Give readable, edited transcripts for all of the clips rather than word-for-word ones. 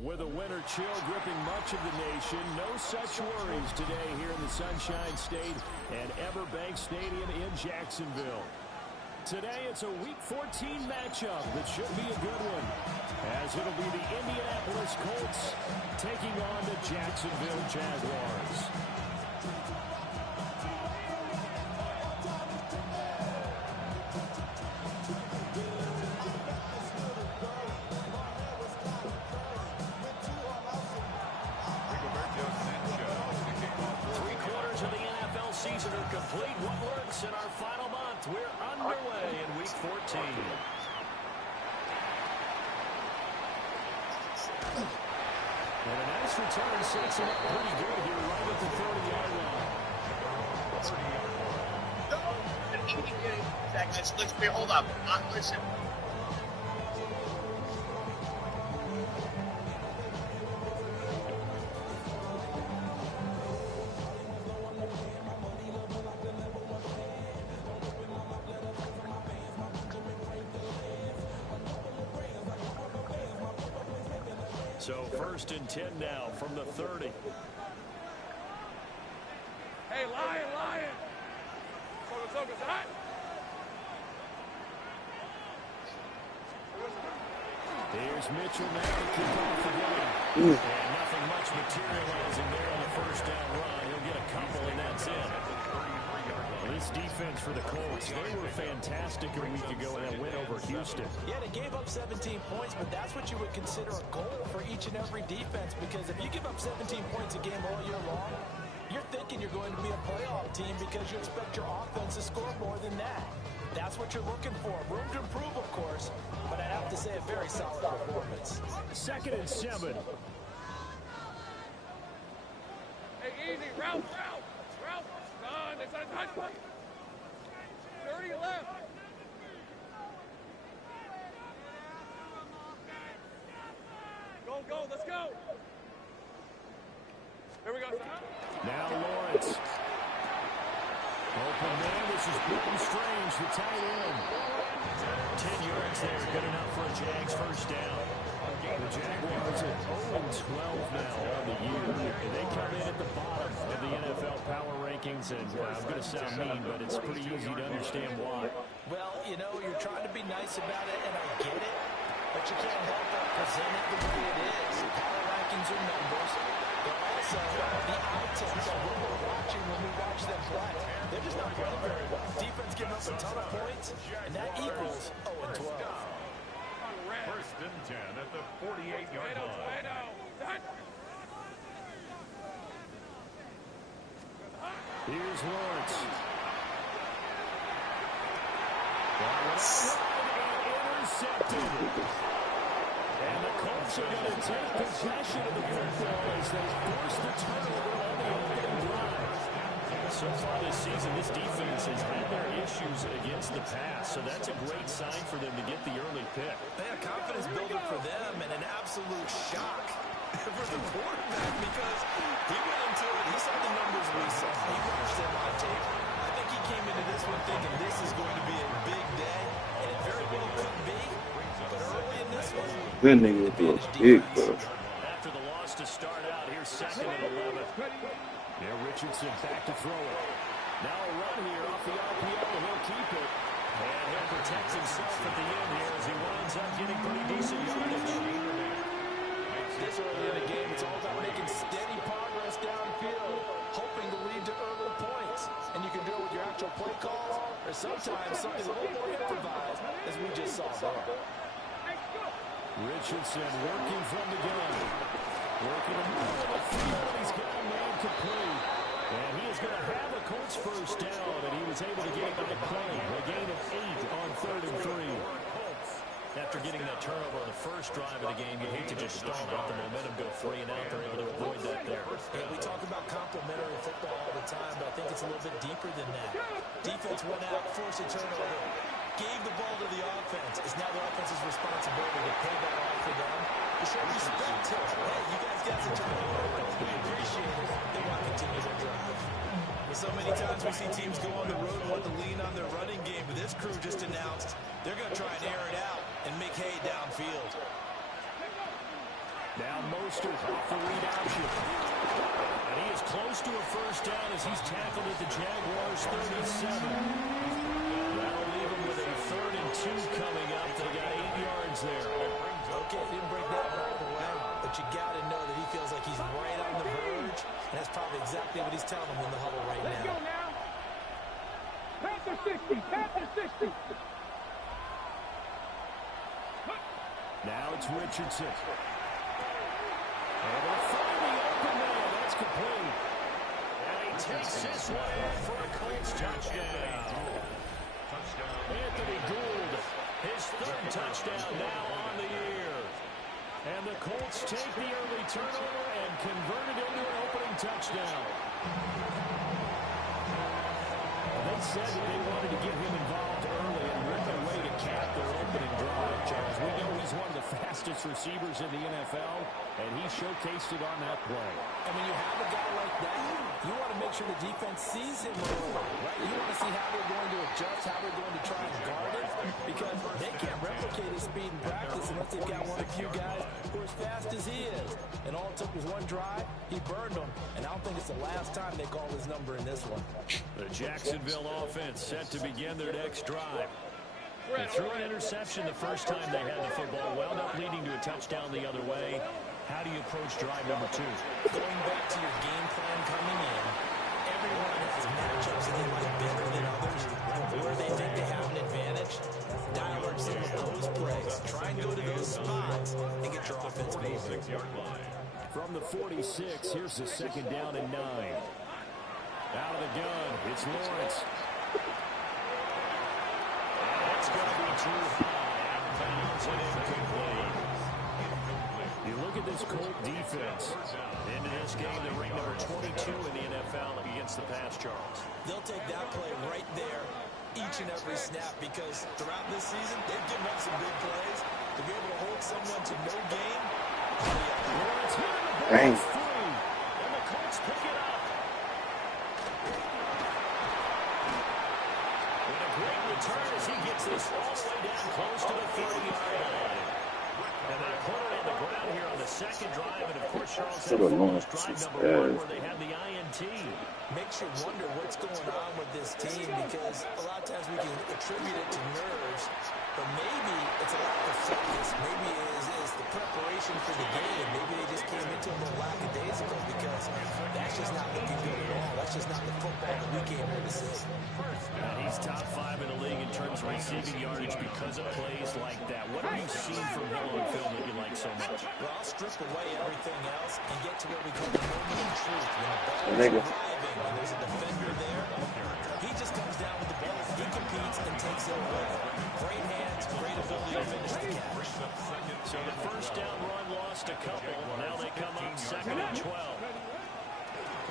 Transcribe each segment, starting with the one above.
With a winter chill gripping much of the nation, no such worries today here in the Sunshine State and Everbank Stadium in Jacksonville. Today it's a Week 14 matchup that should be a good one, as it'll be the Indianapolis Colts taking on the Jacksonville Jaguars. Season are complete. What works in our final month? We're underway in Week 14. And a nice return sets him up pretty good here right at the 30-yard line. Let's be hold up. Listen. So 1st and 10 now from the 30. Hey, Lion! Focus, hot! Here's Mitchell now to kick off the game. And nothing much materializing there on the first down run. He'll get a couple, and that's it. This defense for the Colts, they were fantastic a week ago in that win over Houston. Yeah, they gave up 17 points, but that's what you would consider a goal for each and every defense, because if you give up 17 points a game all year long, you're thinking you're going to be a playoff team because you expect your offense to score more than that. That's what you're looking for. Room to improve, of course, but I have to say a very solid performance. 2nd and 7. Hey, easy, route. Done. It's done. 30 left. Go, let's go. Here we go. Now Lawrence. Open man, this is Britton Strange, the tight end. 10 yards there, good enough for a Jags first down. The Jaguars at 0-12 now on the year, and they come in at the bottom of the NFL power rankings, and I'm going to sound mean, but it's pretty easy to understand why. Well, you know, you're trying to be nice about it, and I get it, but you can't help but present it the way it is. Power rankings are numbers, but also the eye test of what we're watching when we watch them play. They're just not playing very well. Defense giving up a ton of points, and that equals 0-12. 1st and 10 at the 48-yard line. Here's Lawrence. Intercepted. And the Colts are going to take possession of the football as they force the turnover on the opening drive. So far this season, this defense has had their issues against the pass, so that's a great sign for them to get the early pick. They have confidence building for them and an absolute shock for the quarterback, because he went into it, he saw the numbers we saw. He watched them on tape. I think he came into this one thinking this is going to be a big day, and it very well could be. But early in this one, that nigga would be a big, bro. After the loss to start out, here's 2nd and 11. Now Richardson back to throw it. Now a run here off the RPO, and he'll keep it. And he'll protect himself at the end here as he winds up getting pretty decent yardage. this early in the game, it's all about making steady progress downfield, hoping to lead to early points. And you can do it with your actual play calls, or sometimes something a little more improvised, as we just saw there. Richardson working from the gun. Working in the middle of the field. He's got a man complete. And he is going to have a Colts first down, and he was able to get it by play. A gain of 8 on 3rd and 3. After getting that turnover on the first drive of the game, you hate to just stall out the momentum, go 3 and out. They're able to avoid that there. Yeah, we talk about complementary football all the time, but I think it's a little bit deeper than that. Defense went out, forced a turnover, gave the ball to the offense. It's now the offense's responsibility to pay that off for them, to show respect to it. Hey, you guys got some turnover. We appreciate it. They want to continue their drive. But so many times we see teams go on the road and want to lean on their running game, but this crew just announced they're going to try and air it out and make hay downfield. Now Mostert off the read option. And he is close to a first down as he's tackled at the Jaguars' 37. That'll leave him with a 3rd and 2 coming up. They got 8 yards there. Okay, didn't break that one all the way, but you got to know that he feels like he's right on the verge, and that's probably exactly what he's telling them in the huddle right now. Let's go now. Panther 60, Panther 60. Now it's Richardson. And they'll find the open man. That's complete. And he takes this one in for a Colts touchdown. Anthony Gould, his 3rd touchdown now on the year. And the Colts take the early turnover and convert it into an opening touchdown. They said that they wanted to get him involved early and rip their way to cap their opening drive, Charles. We know he's one of the fastest receivers in the NFL, and he showcased it on that play. And when you have a guy like that, you want to make sure the defense sees him early, right? You want to see how they're going to adjust, how they're going to try and guard it, because they can't replicate his speed in practice unless they've got one of the few guys who are as fast as he is. And all it took was one drive. He burned them, and I don't think it's the last time they call his number in this one. The Jacksonville offense set to begin their next drive. They threw an interception the first time they had the football, wound up leading to a touchdown the other way. How do you approach drive number 2? Going back to your game plan coming in, everyone has matchups that they like better than others, where they think they have an advantage. Dial up some of those plays. Try and go to those spots and get your offense moving. From the 46, here's the 2nd down and 9. Out of the gun, it's Lawrence. That's going to be too high. Out of bounds and incomplete. You look at this Colt defense. Into this game, they're ranked number 22 in the NFL against the pass, Charles. They'll take that play right there each and every snap because throughout this season, they've given up some big plays. To be able to hold someone to no gain, Lawrence hitting the ball Dang. free. And the Colts pick it up. And a great return as he gets this all the way down close to the 30-yard line. And they put it on the ground here on the 2nd drive. And, of course, Charles had Lawrence drive is number 1 where they had the INT. makes you wonder what's going on with this team because a lot of times we can attribute it to nerves, but maybe it's a lack of focus. Maybe it's the preparation for the game. Maybe they just came into a little lackadaisical because that's just not looking good at all. That's just not the football that we came here to see. And he's top 5 in the league in terms of receiving yardage because of plays like that. What have you seen from him on film that you like so much? Well, I'll strip away everything else and get to what we call the moment of truth. When the ball is Nigga. arriving and there's a defender there, he just comes down with the ball. He competes and takes it away. Great hands, great ability to finish the catch. So the first down run lost a couple. Now they come up 2nd and 12.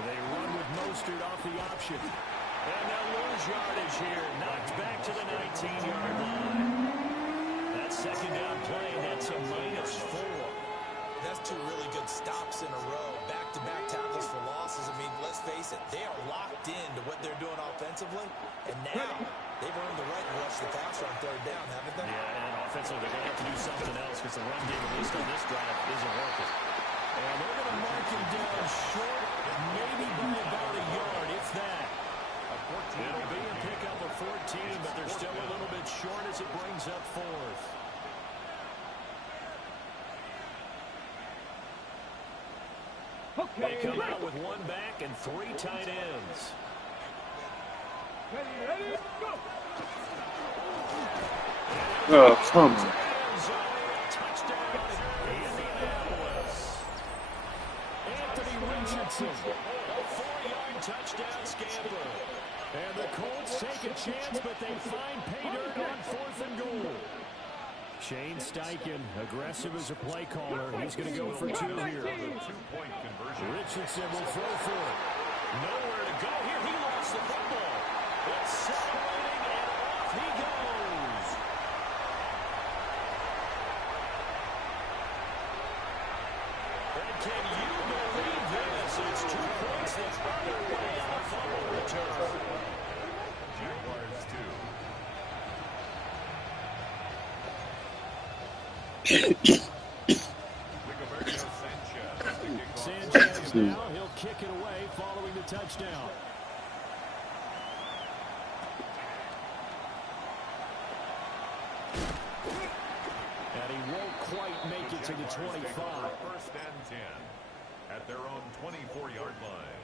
They run with Mostert off the option. And they'll lose yardage here. Knocked back to the 19-yard line. That 2nd down play, that's a -4. That's 2 really good stops in a row. Back-to-back tackles for losses. I mean, let's face it, they are locked into what they're doing offensively. And now they've earned the right to rush the passer on 3rd down, haven't they? Yeah, and offensively, they're going to have to do something else because the run game, at least on this drive, isn't working. And they're going to mark him down short, maybe by about a yard, if that. It'll be a pickup of 14, but they're still a little bit short as it brings up 4th. They come out with 1 back and 3 tight ends. Ready, go! Oh, come on. Touchdown, Indianapolis. Anthony Richardson, a 4-yard touchdown scamper. And the Colts take a chance, but they find pay dirt on 4th and goal. Shane Steichen, aggressive as a play caller. He's going to go for 2 here. Two-point conversion. Richardson will throw for it. Nowhere to go here. He lost the football. It's celebrating, and off he goes. And can you believe this? It's 2 points the other way on the fumble return. Jaguars 2. Rigoberto Sanchez. kick it away following the touchdown. And he won't quite make it to the 25. First and 10 at their own 24-yard line.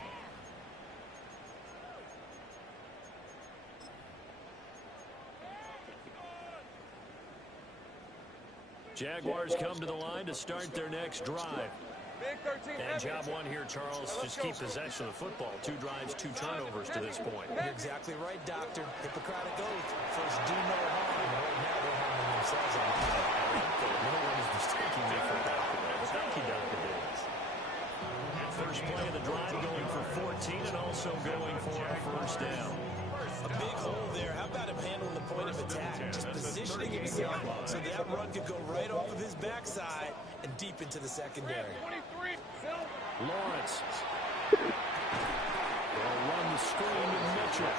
Jaguars come to the line to start their next drive. And job one here, Charles, just keep possession of the football. 2 drives, 2 turnovers to this point. You're exactly right, Doctor. Hippocratic oath. First, do no harm. And right now, they're harming themselves. No one is mistaking me for Dr. But thank you, Dr. Davis. First play of the drive going for 14 and also going for a first down. A big hole there. How about him handling the point of attack? Just positioning himself so that run could go right off of his backside and deep into the secondary. Lawrence. They'll run the screen to Mitchell.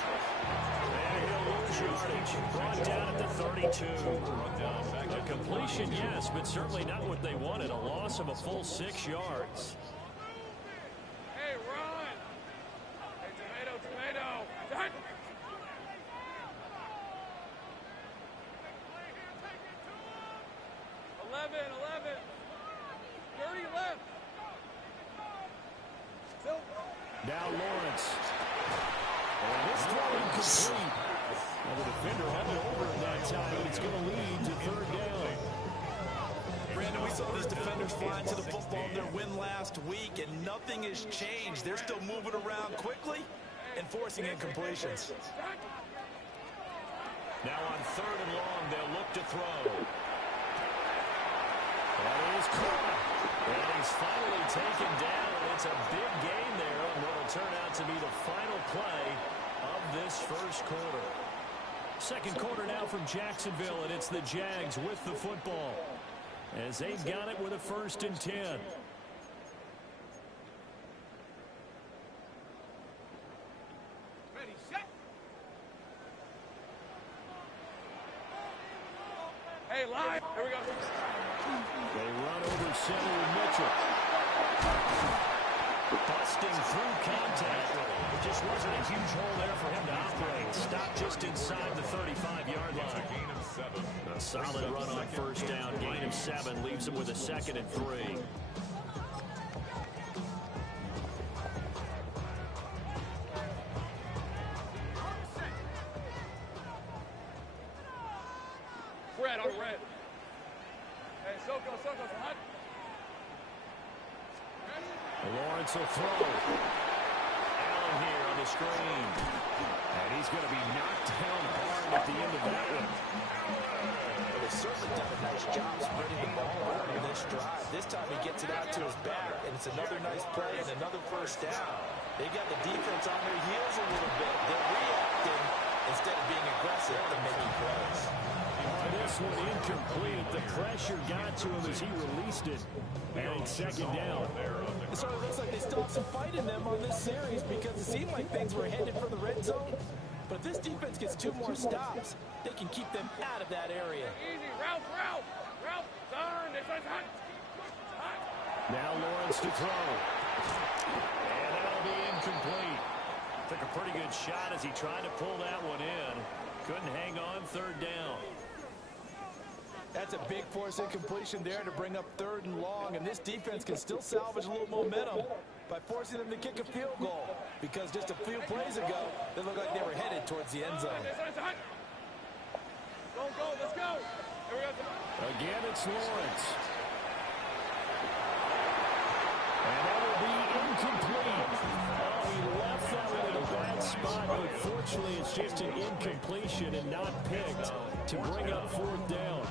And he'll lose yardage. Brought down at the 32. A completion, yes, but certainly not what they wanted. A loss of a full 6 yards. Hey, run! Hey, tomato! Done! 11. 30 left. Still. Now Lawrence. And this throw incomplete. Well, the defender held it over at that time, but it's going to lead to 3rd down. Brandon, we saw these defenders flying to the football in their win last week, and nothing has changed. They're still moving around quickly and forcing incompletions. Now on 3rd and long, they'll look to throw. That is caught. And he's finally taken down. It's a big gain there on what will turn out to be the final play of this first quarter. Second quarter now from Jacksonville, and it's the Jags with the football as they've got it with a 1st and 10. Ready, set. Hey, live. Here we go. They run over center with Mitchell. Busting through contact. It just wasn't a huge hole there for him to operate. Stopped just inside the 35-yard line. Gain of 7. A solid run on 1st down. Gain of 7 leaves him with a 2nd and 3. Red, on red. Hey, Soko, hot. Lawrence will throw. Allen here on the screen. And he's going to be knocked down hard at the end of that one. They've certainly done a nice job spreading the ball around on this drive. This time he gets it out to his back, and it's another nice play and another first down. They got the defense on their heels a little bit. They're reacting instead of being aggressive and making plays. This one incomplete. The pressure got to him as he released it. And it's 2nd down. It sort of looks like they still have some fight in them on this series because it seemed like things were headed for the red zone. But if this defense gets 2 more stops, they can keep them out of that area. Easy, Ralph. Turn. This is hot. Now Lawrence to throw. And that'll be incomplete. Took a pretty good shot as he tried to pull that one in. Couldn't hang on 3rd down. That's a big force incompletion there to bring up 3rd and long, and this defense can still salvage a little momentum by forcing them to kick a field goal, because just a few plays ago, they looked like they were headed towards the end zone. Go, let's go. Here we go. Again, it's Lawrence. And that will be incomplete. Oh, he left that one in a bad spot, but fortunately it's just an incompletion and not picked to bring up 4th down.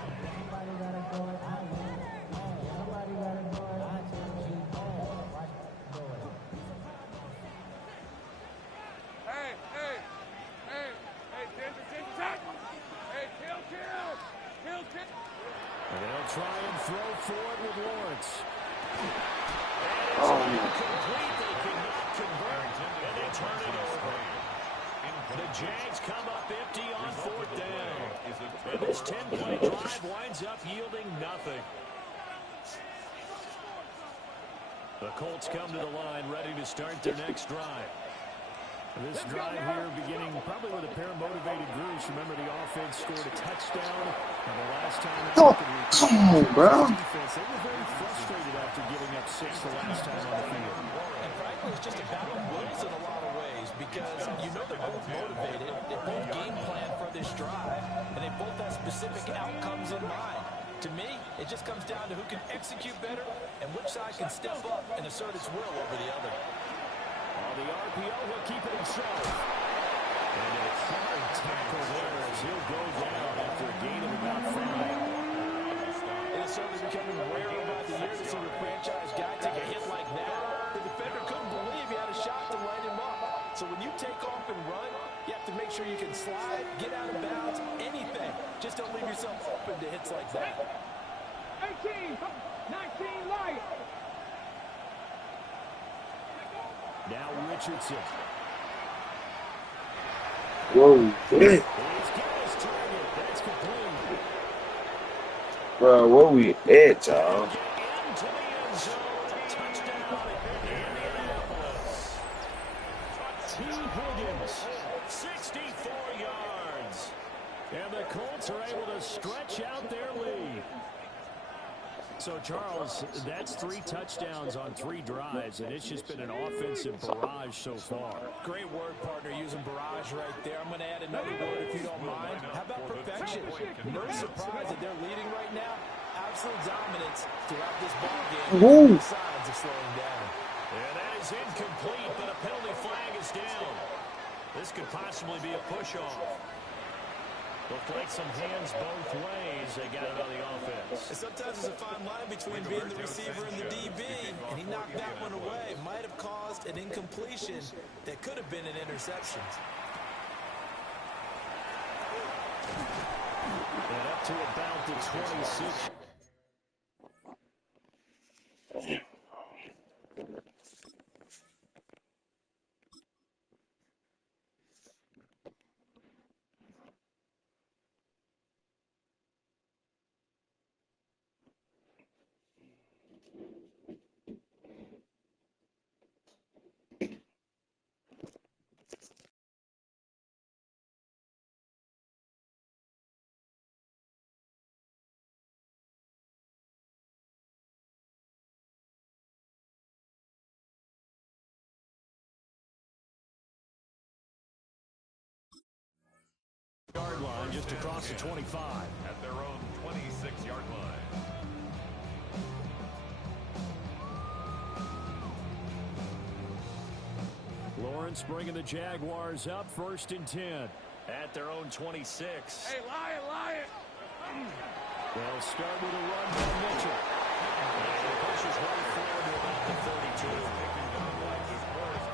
And they'll try and throw forward with Lawrence. And it's incomplete. They cannot convert, and they turn it over. The Jags come up empty on 4th down. And this 10-play drive winds up yielding nothing. The Colts come to the line, ready to start their next drive. This drive here beginning probably with a pair of motivated groups. Remember, the offense scored a touchdown. And the last time Oh, come on, bro. defense, they were very frustrated after giving up 6 the last time on the field. And frankly, it's just a battle of wills in a lot of ways because you know they're both motivated. They both game plan for this drive, and they both have specific outcomes in mind. To me, it just comes down to who can execute better and which side can step up and assert its will over the other. On the RPO, he'll keep it himself. And a hard tackle there as he'll go down after a gain of about 5. It is certainly becoming rarer by the year to see a franchise guy take a hit like that. The defender couldn't believe he had a shot to light him up. So when you take off and run, you have to make sure you can slide, get out of bounds, anything. Just don't leave yourself open to hits like that. 18, 19, light. Now Richardson. Whoa, shit. He's got his target. That's complete. Bro, where we at, y'all? Into the end zone. Touchdown, Indianapolis. T. Higgins, 64 yards. And the Colts are able to stretch out their lead. So, Charles, that's 3 touchdowns on 3 drives, and it's just been an offensive barrage so far. Great word, partner, using barrage right there. I'm going to add another word if you don't mind. How about perfection? No surprise that they're leading right now. Absolute dominance throughout this ballgame. No signs of slowing down. And that is incomplete, but a penalty flag is down. This could possibly be a push-off. Looked like some hands both ways. They got it on the offense. And sometimes there's a fine line between being the receiver and the DB, and he knocked that one away. Might have caused an incompletion that could have been an interception. And up to about the 26. Yard line just across the 25. At their own 26-yard line. Lawrence bringing the Jaguars up, 1st and 10. At their own 26. Hey, Lion. They'll start with a run by Mitchell. And he pushes right forward to about the 32.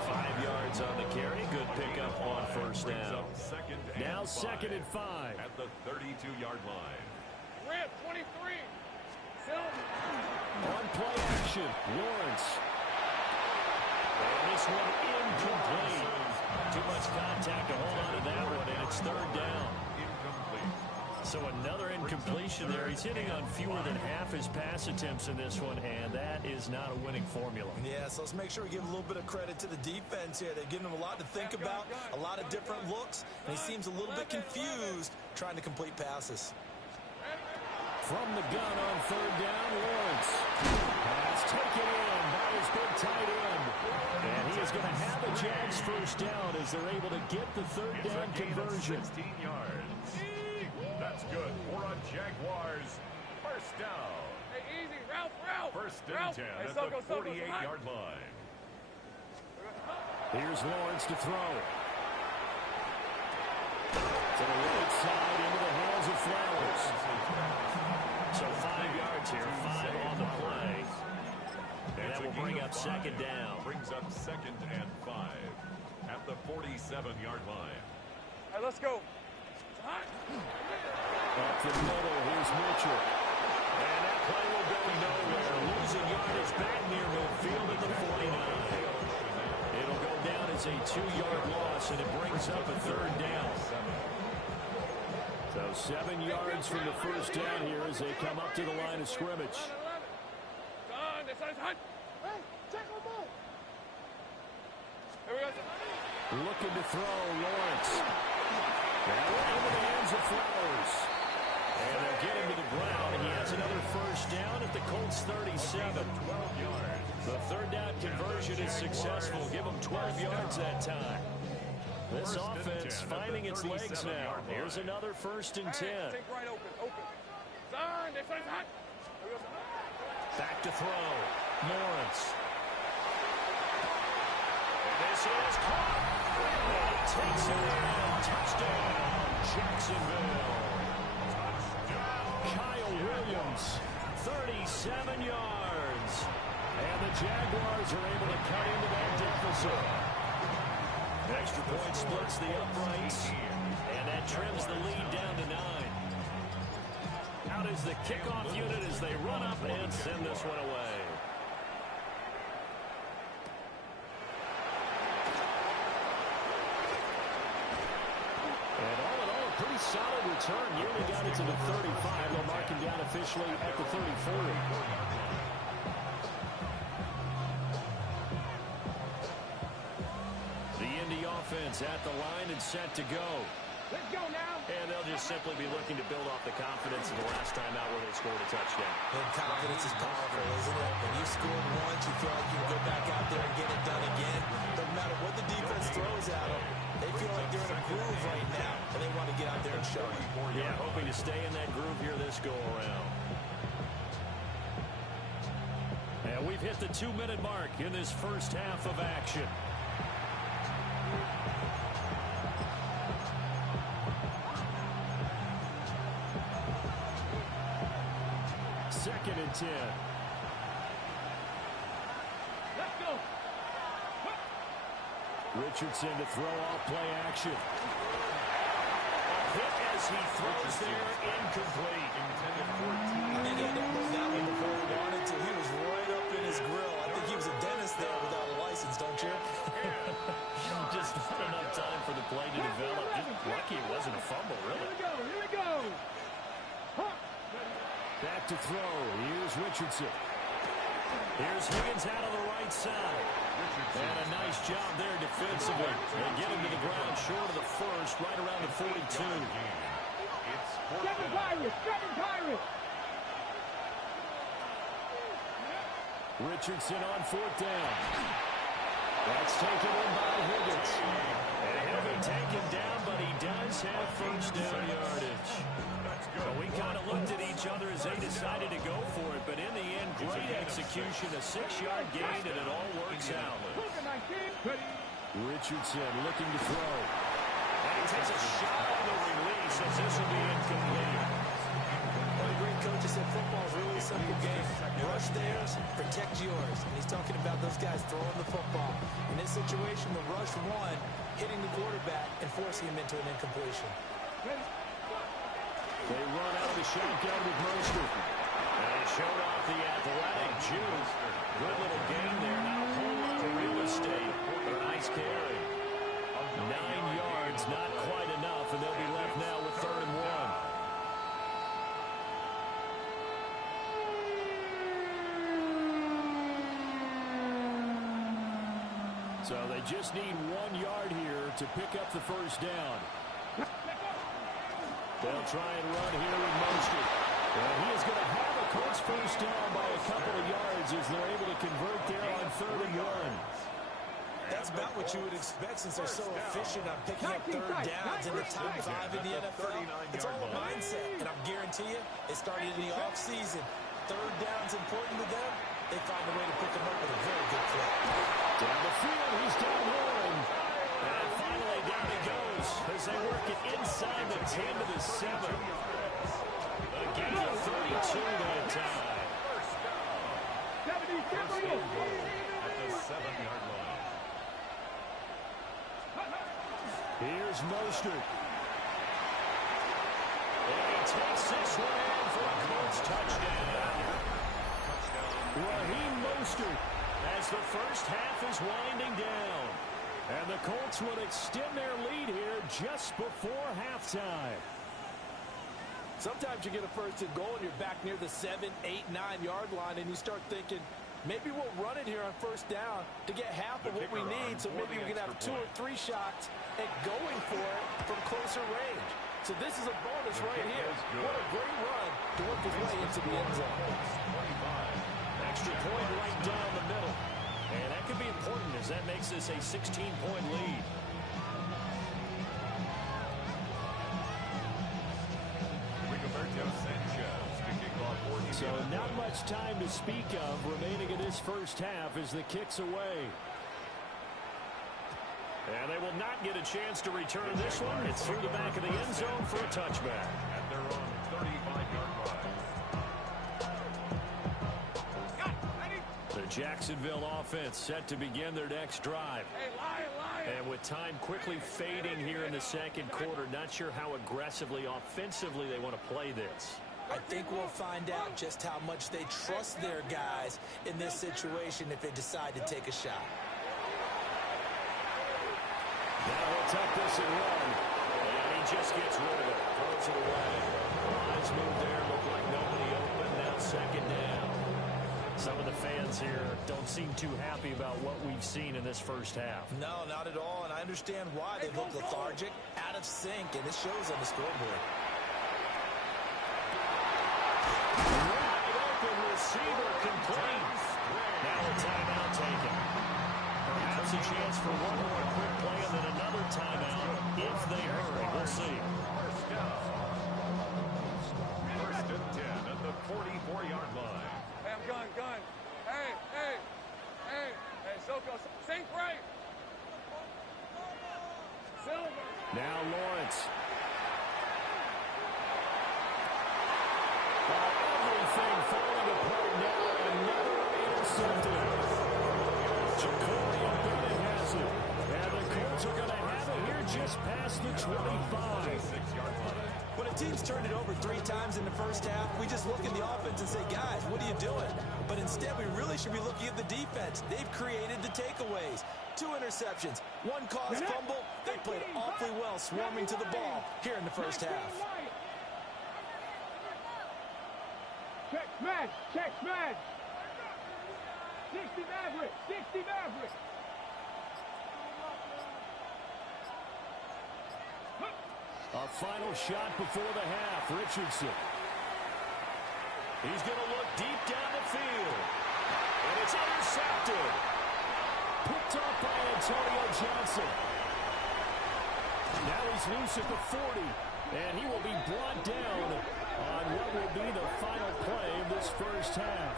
5 yards on the carry. Good pickup on 1st down. Now 2nd and 5. At the 32-yard line. Rip, 23. On play action, Lawrence. And this one incomplete. Too much contact to hold on to that one, and it's 3rd down. Incomplete. So another incompletion there. He's hitting on fewer than half his pass attempts in this one, and that is not a winning formula. Yeah, so let's make sure we give a little bit of credit to the defense here. They're giving him a lot to think about, a lot of different looks, and he seems a little bit confused trying to complete passes. From the gun on 3rd down, Lawrence. Pass taken in by his big tight end. And he is going to have a Jags 1st down as they're able to get the 3rd down conversion. 16 yards. That's good for a Jaguars 1st down. Hey, easy. Ralph. 1st and 10 at the 48-yard line. Here's Lawrence to throw. To the right side into the hands of Flowers. So 5 yards here, 5 on the play. And that will bring up 2nd down. Brings up 2nd and 5 at the 47-yard line. Hey, let's go. Up the middle, here's Mitchell. And that play will go nowhere. Losing yardage back near midfield at the 49. It'll go down as a 2-yard loss, and it brings up a 3rd down. So 7 yards from the 1st down here as they come up to the line of scrimmage. Looking to throw, Lawrence. That one into the hands of Flowers. And they'll get him to the ground. He has another first down at the Colts 37. 12 yards. The third down conversion is successful. Give him 12 yards that time. This offense finding its legs now. Here's another 1st and 10. Back to throw. Lawrence. And this is caught. And he takes it in. Touchdown, Jacksonville. Kyle Williams, 37 yards. And the Jaguars are able to cut into that deficit. Extra point splits the uprights, and that trims the lead down to 9. Out is the kickoff unit as they run up and send this one away. And all in all, a pretty solid return. Nearly got it to the 35. They'll mark him down officially at the 34. Offense at the line and set to go. Let's go now. And they'll just simply be looking to build off the confidence of the last time out where they scored a touchdown. And confidence is powerful, isn't it? When you scored once, you feel like you can go back out there and get it done again. No matter what the defense throws at them, they feel like they're in a groove right now, and they want to get out there and show it. Yeah, hoping to stay in that groove here this go-around. And we've hit the 2-minute mark in this first half of action. Second and 10. Let's go. Richardson to throw off play action. A hit as he throws there, incomplete. I think he had to hold that one before he wanted to. He was right up in his grill. I think he was a dentist there without a license, don't you? Just not enough time for the play to develop. Just lucky it wasn't a fumble, really. Here we go. Back to throw. Here's Richardson. Here's Higgins out on the right side. And a nice job there defensively. They get him to the ground short of the first, right around the 42. Seven Pirates. Richardson on 4th down. That's taken in by Higgins. And he'll be taken down, but he does have first down yardage. So we kind of looked at each other as they decided to go for it, but in the end, great execution, a 6-yard gain, and it all works out. Richardson looking to throw. And he takes a shot on the release as this will be incomplete. One of the great coaches said football is really a simple game. Rush theirs, protect yours. And he's talking about those guys throwing the football. In this situation, the rush won, hitting the quarterback and forcing him into an incompletion. They run out of the shotgun with Mostert. And they showed off the athletic juice. Good little game there. Not a whole lot of real estate, but a nice carry. 9 yards, not quite enough, and they'll be left now with 3rd and 1. So they just need 1 yard here to pick up the first down. They'll try and run here with Mostert. And he is going to have a Colts first down by a couple of yards as they're able to convert there on 3rd and 1. That's about what you would expect since they're so efficient on picking up 3rd downs in the top 5 in the NFL. It's all a mindset, and I guarantee you, it started in the offseason. 3rd down's important to them. They find a way to pick them up with a very good play. Down the field, he's down 1. And finally down he goes as they work it inside the 10 to the 7. A gain of 32 that time. At the 7-yard line. Here's Mostert. And he takes this one in for a Colts touchdown. Raheem Mostert as the first half is winding down. And the Colts would extend their lead here just before halftime. Sometimes you get a 1st and goal and you're back near the 7, 8, 9-yard line and you start thinking, Maybe we'll run it here on first down to get half of what we need, so maybe we can have 2 or 3 shots at going for it from closer range. So this is a bonus right here. What a great run to work his way into the end zone. Extra point right down the middle. And that could be important as that makes this a 16-point lead. So not much time to speak of remaining in this first half as the kick's away. And they will not get a chance to return this one. It's through the back of the end zone for a touchback. At their own 35-yard line. The Jacksonville offense set to begin their next drive. And with time quickly fading here in the second quarter, not sure how aggressively, offensively they want to play this. I think we'll find out just how much they trust their guys in this situation if they decide to take a shot. Now he'll tuck this and run. And he just gets rid of it. Throws it away. Lines move there. Look like nobody open. Now second down. Some of the fans here don't seem too happy about what we've seen in this first half. No, not at all. And I understand why. They look lethargic, out of sync, and it shows on the scoreboard. Wide open receiver complete. Now a timeout taken. Perhaps a chance for one more quick play and then another timeout if they hurry. We'll see. First and 10 at the 44-yard line. Hey, I'm gun. Hey, Soko, sink right. Silver. Now Lawrence. Everything falling apart now. Another intercepted. Jacoby Bennett has it. And the Colts are going to have it here just past the 25. When a team's turned it over 3 times in the first half, we just look at the offense and say, guys, what are you doing? But instead, we really should be looking at the defense. They've created the takeaways. 2 interceptions, 1 caused fumble. They played awfully well swarming to the ball here in the first half. Check smash. 60 Maverick. A final shot before the half. Richardson. He's going to look deep down the field. And it's intercepted. Picked up by Antonio Johnson. Now he's loose at the 40. And he will be brought down on what will be the final play of this first half.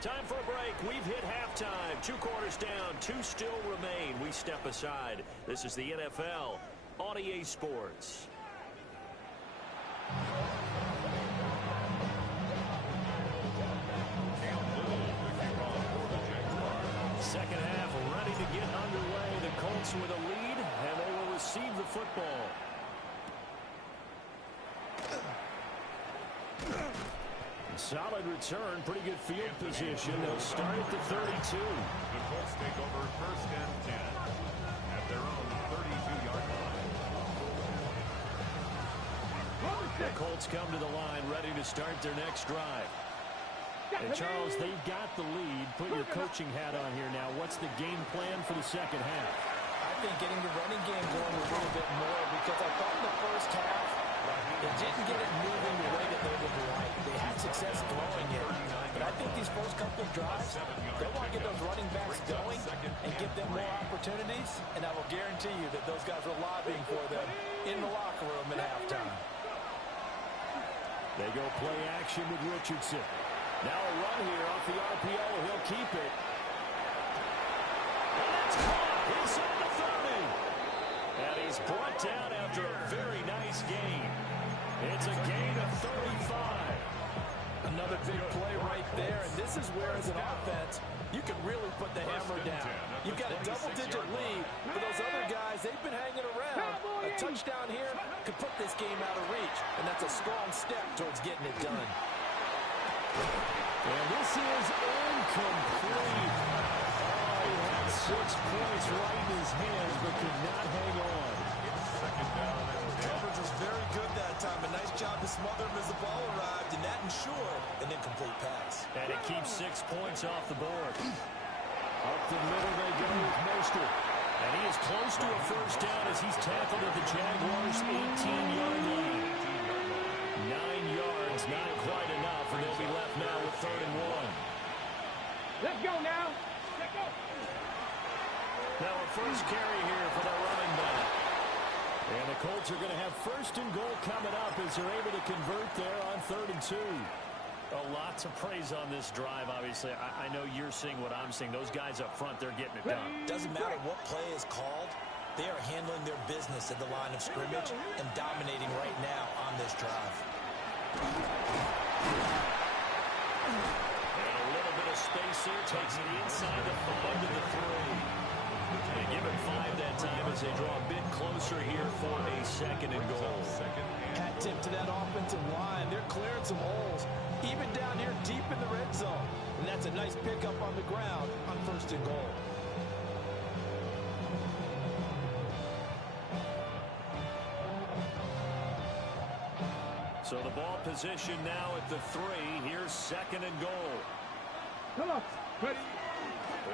Time for a break. We've hit halftime. 2 quarters down. 2 still remain. We step aside. This is the NFL on EA Sports. Second half ready to get underway. The Colts with a lead, and they will receive the football. Solid return, pretty good field position. They'll start at the 32. The Colts take over first and 10 at their own 32-yard line. The Colts come to the line ready to start their next drive. And Charles, they've got the lead. Put your coaching hat on here now. What's the game plan for the second half? I think getting the running game going a little bit more, because I thought in the first half they didn't get it moving the way that they would like. They had success throwing it. But I think these first couple of drives, they want to get those running backs going and give them more opportunities. And I will guarantee you that those guys are lobbying for them in the locker room at halftime. They go play action with Richardson. Now a run here off the RPO. He'll keep it. And it's caught. He's on the 30. And he's brought down after a very nice gain. It's a gain of 35. Another big play right there. And this is where, as an offense, you can really put the hammer down. You've got a double-digit lead. For those other guys, they've been hanging around. A touchdown here could put this game out of reach. And that's a strong step towards getting it done. And this is incomplete. Oh, he had 6 points right in his hands, but could not hang on. Second down and 10. Coverage was very good that time. A nice job an incomplete pass. And it keeps 6 points off the board. Up the middle they go with Mostert. And he is close to a first down as he's tackled at the Jaguars' 18-yard line. 9 yards, not quite enough, and they'll be left now with 3rd and 1. Let's go now. Let's go. Now a first carry here for the running back. And the Colts are going to have 1st and goal coming up as they're able to convert there on 3rd and 2. A lot to praise on this drive, obviously. I know you're seeing what I'm seeing. Those guys up front, they're getting it done. Doesn't matter what play is called. They are handling their business at the line of scrimmage and dominating right now on this drive. And a little bit of space here. Takes it inside the 5 to the 3. And give it 5 that time as they draw a bit closer here for a 2nd and goal. Hat tip to that offensive line. They're clearing some holes, even down here deep in the red zone. And that's a nice pickup on the ground on 1st and goal. So the ball position now at the 3. Here's 2nd and goal. Come on. Ready.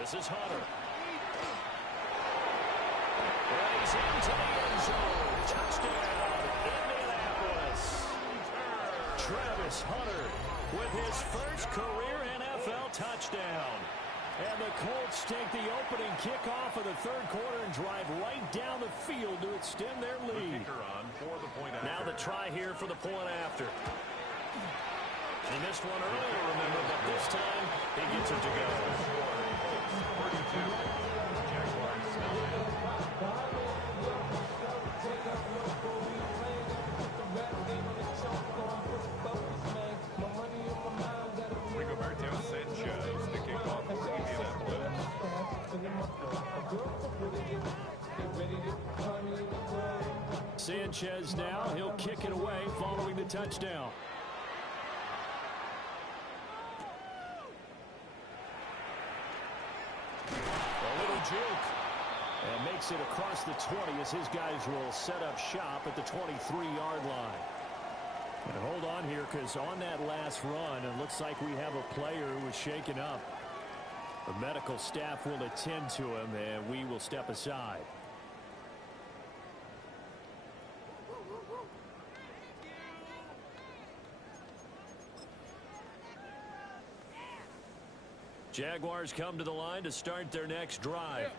This is Hunter. And he's into the end zone. Touchdown, Indianapolis. Travis Hunter with his first career NFL touchdown. And the Colts take the opening kickoff of the 3rd quarter and drive right down the field to extend their lead. Now the try here for the point after. He missed one earlier, remember, but this time he gets it to go. 32. Jaguars 9. Sanchez, the kickoff for Indianapolis. Sanchez now, he'll kick it away following the touchdown. A little juke. And makes it across the 20 as his guys will set up shop at the 23-yard line. And hold on here, because on that last run, it looks like we have a player who was shaken up. The medical staff will attend to him, and we will step aside. Jaguars come to the line to start their next drive.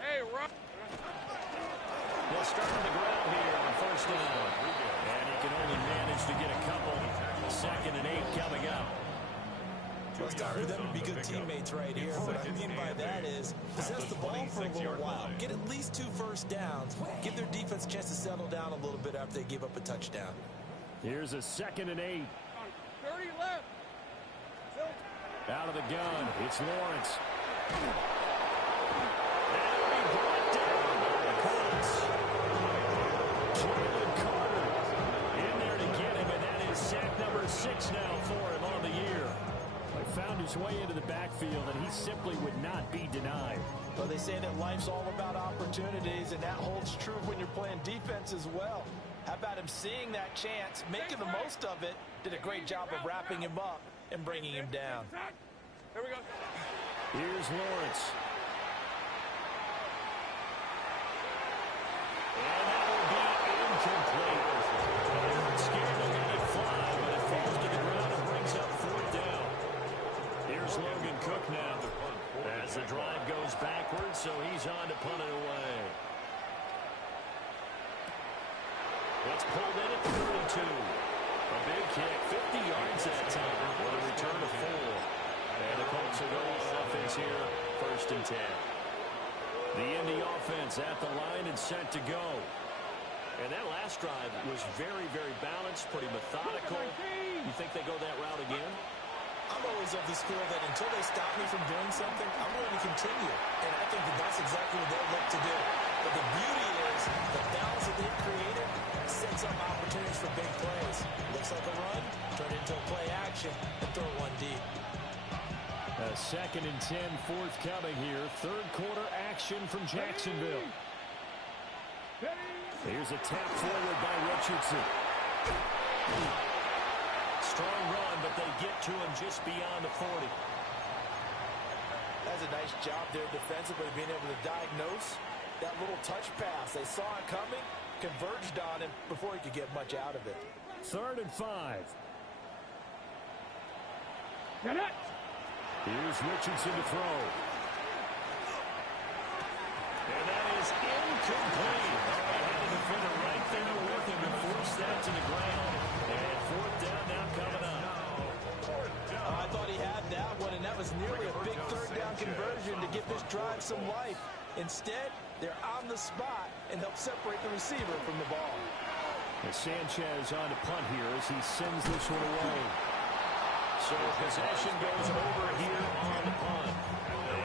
Hey, Rob. They'll start on the ground here on 1st down. And he can only manage to get a couple. 2nd and 8 coming up. Well, it's time for them to be good teammates right here. What I mean by that is possess the ball for a little while. Get at least 2 first downs. Give their defense a chance to settle down a little bit after they give up a touchdown. Here's a 2nd and 8. 30 left. Out of the gun, it's Lawrence. And he'll be brought down by the Colts. Jalen Carter in there to get him, and that is sack number 6 now for him on the year. He found his way into the backfield, and he simply would not be denied. Well, they say that life's all about opportunities, and that holds true when you're playing defense as well. How about him seeing that chance, making the most of it, did a great job of wrapping him up and bringing him down. Here we go. Here's Lawrence. And that will be incomplete. Scared to let it fly, but it falls to the ground and brings up 4th down. Here's Logan Cook now. As the drive goes backwards, so he's on to punt it away. It's pulled in at 32. A big kick, 50 yards that time with a return of 4. And the Colts will go on offense here, 1st and 10. The Indy offense at the line and set to go. And that last drive was very, very balanced, pretty methodical. You think they go that route again? I'm always of the school that until they stop me from doing something, I'm going to continue. And I think that that's exactly what they'll look to do. But the beauty is the balance that they've created sets up opportunities for big plays. Looks like a run, turn it into a play action, and throw one deep. A 2nd and 10 forthcoming here. 3rd quarter action from Jacksonville. Here's a tap forward by Richardson. strong run, but they get to him just beyond the 40. That's a nice job there defensively, being able to diagnose that little touch pass. They saw it coming, converged on him before he could get much out of it. 3rd and 5. Get it. Here's Richardson to throw. And that is incomplete. Had a defender right there with him to force that to the ground. And 4th down now coming up. I thought he had that one, and that was nearly a big 3rd down conversion to give this drive some life. Instead, they're on the spot and help separate the receiver from the ball. And Sanchez on to punt here as he sends this one away. So possession goes over here on the punt.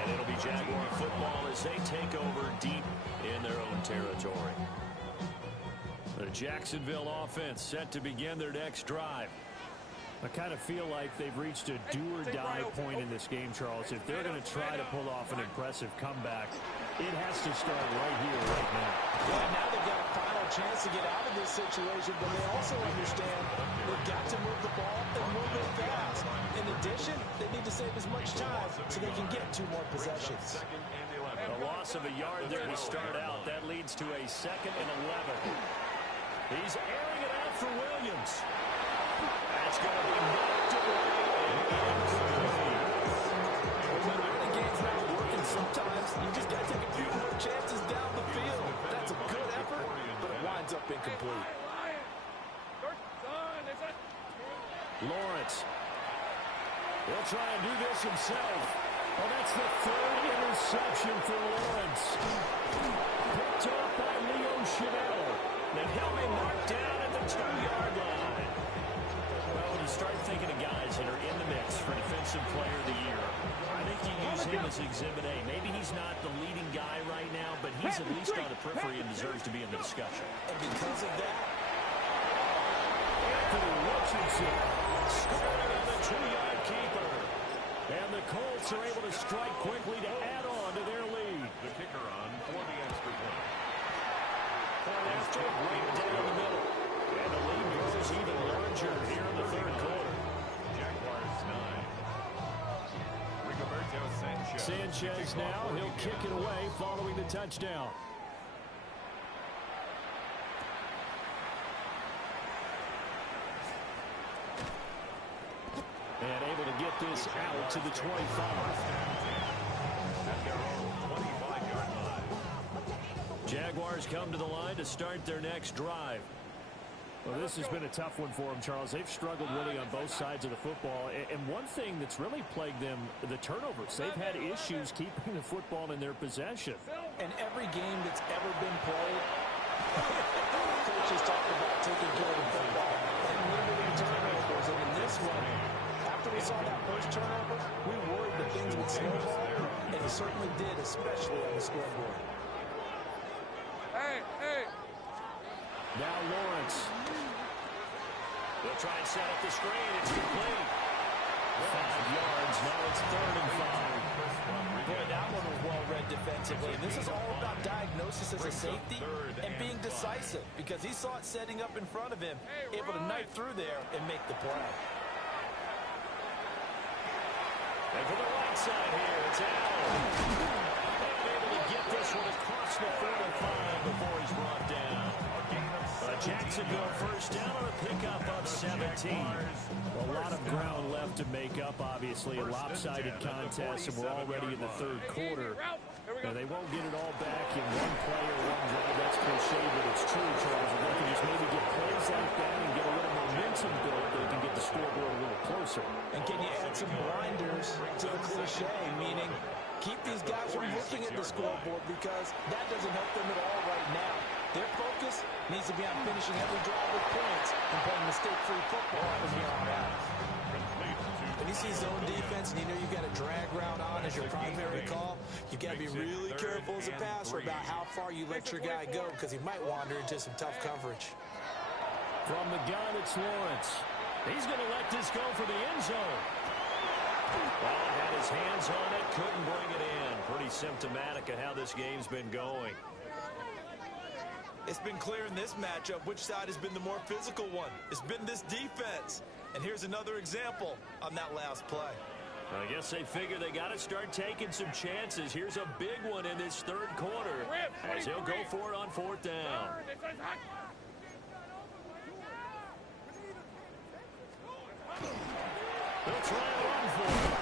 And it'll be Jaguar football as they take over deep in their own territory. The Jacksonville offense set to begin their next drive. I kind of feel like they've reached a do-or-die point in this game, Charles. If they're going to try to pull off an impressive comeback, it has to start right here, right now. Yeah, now they've got a final chance to get out of this situation, but they also understand they've got to move the ball and move it fast. In addition, they need to save as much time so they can get 2 more possessions. A loss of a yard there to start out. That leads to a 2nd and 11. He's airing it out for Williams. That's going to be knocked away and incomplete. When the game's not working, sometimes you just got to take a few more chances down the field. That's a good effort, but it winds up incomplete. Lawrence. He'll try and do this himself. Oh, that's the 3rd interception for Lawrence. Picked off by Leo Chanel. And he'll be marked down at the 2-yard line. Well, when you start thinking of guys that are in the mix for Defensive Player of the Year, I think you use him as Exhibit A. Maybe he's not the leading guy right now, but he's at least on the periphery and deserves to be in the discussion. And because of that, Anthony Richardson Scoring on the 2-yard keeper. and the Colts are able to strike quickly to add on to their lead. The kicker on for the extra point. Point after right down the middle. And the lead grows even larger here in the 3rd quarter. Jaguars 9. Rigoberto Sanchez. Sanchez now, he'll kick it away following the touchdown. And able to get this out to the 25. At their own 25-yard line. Jaguars come to the line to start their next drive. Well, this has been a tough one for them, Charles. They've struggled really on both sides of the football. And one thing that's really plagued them, the turnovers. They've had issues keeping the football in their possession. in every game that's ever been played, coaches talk about taking care of the football and limiting turnovers. And in this one, after we saw that first turnover, we worried that things would snowball, and it certainly did, especially on the scoreboard. Now Lawrence. They'll try and set up the screen. It's complete. 5 yards. Now it's 3rd and 5. Boy, that one was well-read defensively. And this is all about diagnosis as a safety and being decisive, because he saw it setting up in front of him, able to knife through there and make the play. And for the right side here, it's Allen. And able to get this one across the 45 before he's brought down. Jacksonville first down on a pickup of 17. A lot of ground left to make up, obviously. A lopsided contest, and we're already in the 3rd quarter. Now, they won't get it all back in one play or one drive. That's cliche, but it's true, Charles. If they can just maybe get plays like that and get a little momentum built, they can get the scoreboard a little closer. And can you add some blinders to the cliche, meaning keep these guys from looking at the scoreboard, because that doesn't help them at all right now. Their focus needs to be on finishing every drive with points and playing mistake-free football from here on out. When you see zone defense and you know you've got a drag route on as your primary call, you've got to be really careful as a passer about how far you let your guy go, because he might wander into some tough coverage. From the gun, it's Lawrence. He's going to let this go for the end zone. Well, had his hands on it, couldn't bring it in. Pretty symptomatic of how this game's been going. It's been clear in this matchup which side has been the more physical one. It's been this defense. And here's another example on that last play. I guess they figure they got to start taking some chances. Here's a big one in this third quarter as he'll go for it on fourth down. They'll try and run for it.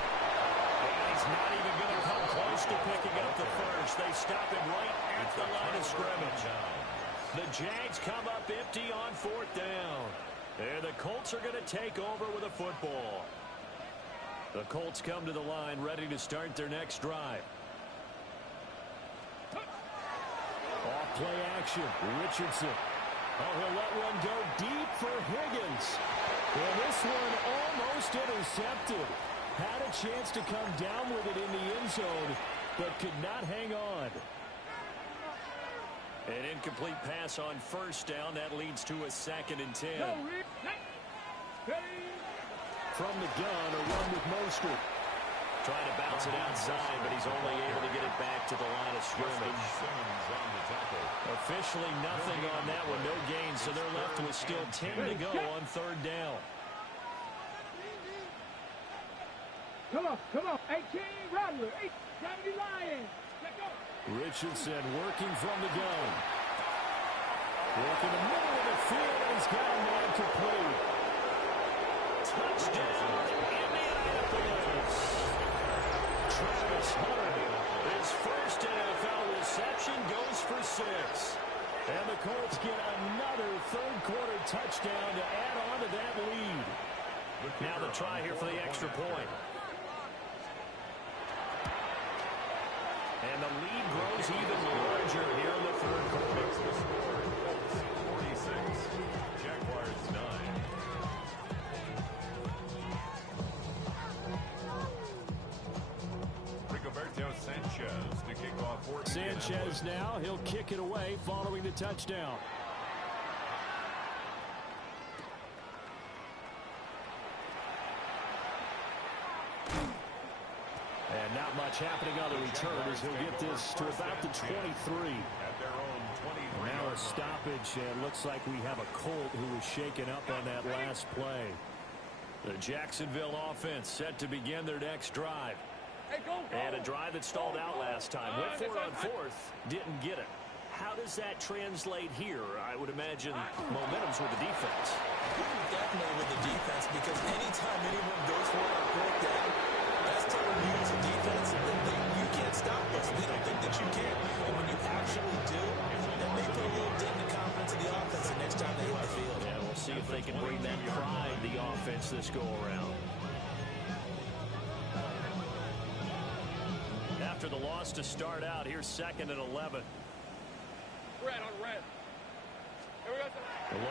And he's not even going to come close to picking up the first. They stop him right at the line of scrimmage. The Jags come up empty on fourth down. And the Colts are going to take over with a football. The Colts come to the line ready to start their next drive. Off play action. Richardson. Oh, he'll let one go deep for Higgins. Well, this one almost intercepted. Had a chance to come down with it in the end zone, but could not hang on. An incomplete pass on first down. That leads to a 2nd and 10. From the gun, a run with Mostert. Trying to bounce it outside, but he's only able to get it back to the line of scrimmage. Officially nothing on that one, no gain, so they're left with still 10 to go on third down. Come on, 18, Rattler, 70 Lions. Let's go. Richardson working from the gun. Working the middle of the field, and he's got a man complete. Touchdown, Indianapolis. Travis Hunter, his first NFL reception, goes for 6. And the Colts get another third-quarter touchdown to add on to that lead. Now the try here for the extra point. And the lead grows even larger here in the third quarter. 46, Jaguars 9. Rigoberto Sanchez to kick off for Sanchez now, he'll kick it away following the touchdown. And not much happening on the return as he'll get this to about the 23. At their own 23. Now a stoppage, and looks like we have a Colt who was shaken up on that last play. The Jacksonville offense set to begin their next drive. And a drive that stalled out last time. Went for it on fourth, didn't get it. How does that translate here? I would imagine momentum's with the defense. Definitely with the defense, because anytime anyone goes for it on fourth down, that's telling you as a defense that you can't stop us. They don't think that you can. And when you actually do, that may put a little dent in the confidence of the offense the next time they hit the field. Yeah, we'll see if they can bring that pride, the offense, this go-around. After the loss to start out, here's 2nd and 11. Red on red. Here we go.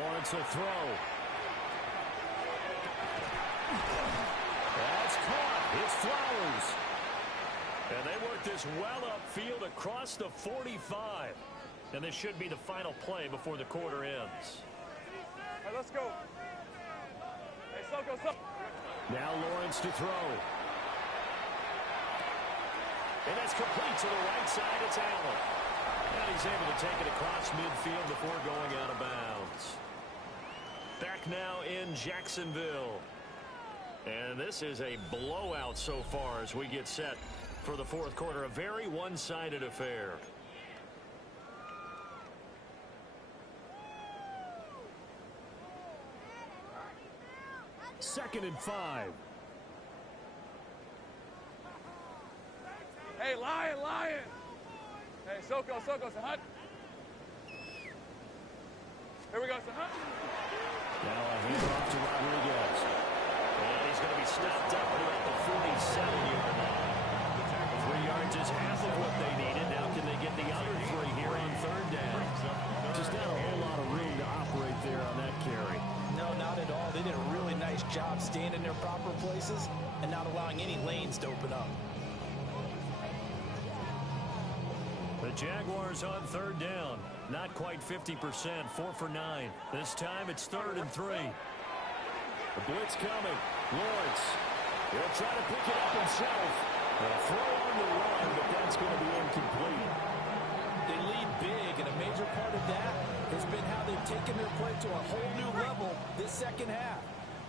Lawrence will throw. That's caught. It's Flowers. And they work this well upfield across the 45. And this should be the final play before the quarter ends. Hey, let's go. Hey, Soko. Now Lawrence to throw. And that's complete to the right side. It's Allen. And he's able to take it across midfield before going out of bounds. Back now in Jacksonville. And this is a blowout so far as we get set for the fourth quarter. A very one-sided affair. Second and 5. Hey, Lion. Hey, Soko, Sahut. Here we go, Sahut. Now a handoff to Rodriguez. And he's going to be stopped up at about the 47-yard line. 3 yards is half of what they needed. Now can they get the other 3 here on third down? Just not a whole lot of room to operate there on that carry. No, not at all. They did a really nice job staying in their proper places and not allowing any lanes to open up. The Jaguars on third down. Not quite 50%. 4 for 9. This time it's 3rd and 3. The blitz coming. Lawrence. He'll try to pick it up himself. A throw on the run, but that's going to be incomplete. They lead big, and a major part of that has been how they've taken their play to a whole new level this second half.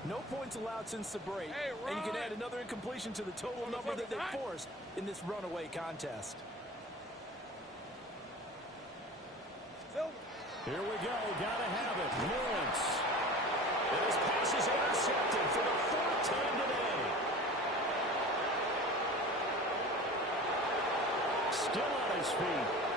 No points allowed since the break, and you can add another incompletion to the total number that they forced in this runaway contest. Here we go. Gotta have it. Lawrence. And his pass is intercepted for the fourth time today. Still on his feet.